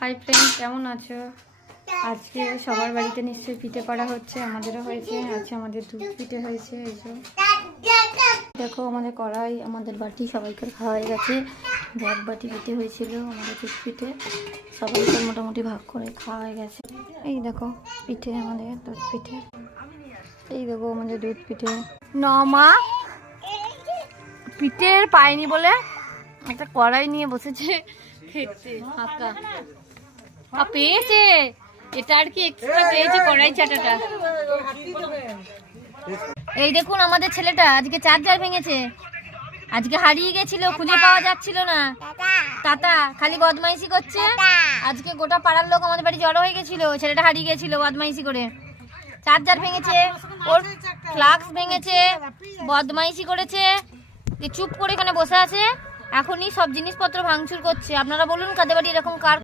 Hi friend, কেমন আছো? আজকে সবার বাড়িতে নিশ্চয়ই পিঠে করা হচ্ছে, আমাদেরও হয়েছে। আজকে আমাদের দুধ পিঠে হয়েছে। এই যে দেখো আমাদের কড়াই, আমাদের বাটি সবাইকার খাওয়া হয়ে গেছে। এক বাটি পিঠে হয়েছিল আমাদের দুধ পিঠে, সবাইকার মোটামুটি ভাগ করে খাওয়া হয়ে গেছে। এই দেখো পিঠে, আমাদের দুধ পিঠে। এই দেখো আমাদের দুধ পিঠে। নমা পিঠের পায়নি বলে একটা কড়াই নিয়ে বসেছে খেতে। ফাঁকা পেয়েছে, এটা আর কি এক্সট্রা পেয়েছে কড়াই চাটাটা। এই দেখুন আমাদের ছেলেটা আজকে চার্জার ভেঙেছে। আজকে হারিয়ে গেছিল, খুঁজে পাওয়া যাচ্ছিল না। টাটা খালি বদমাইশি করছে। আজকে গোটা পাড়ার লোক আমাদের বাড়ি জড়ো হয়ে গেছিল, ছেলেটা হারিয়ে গেছিল বদমাইশি করে। চার্জার ভেঙেছে, ওর ফ্লাক্স ভেঙেছে, বদমাইশি করেছে। চুপ করে এখানে বসে আছে, এখনই সব জিনিসপত্র ভাঙচুর করছে। আপনারা বলুন কাদের বাড়ি এরকম কার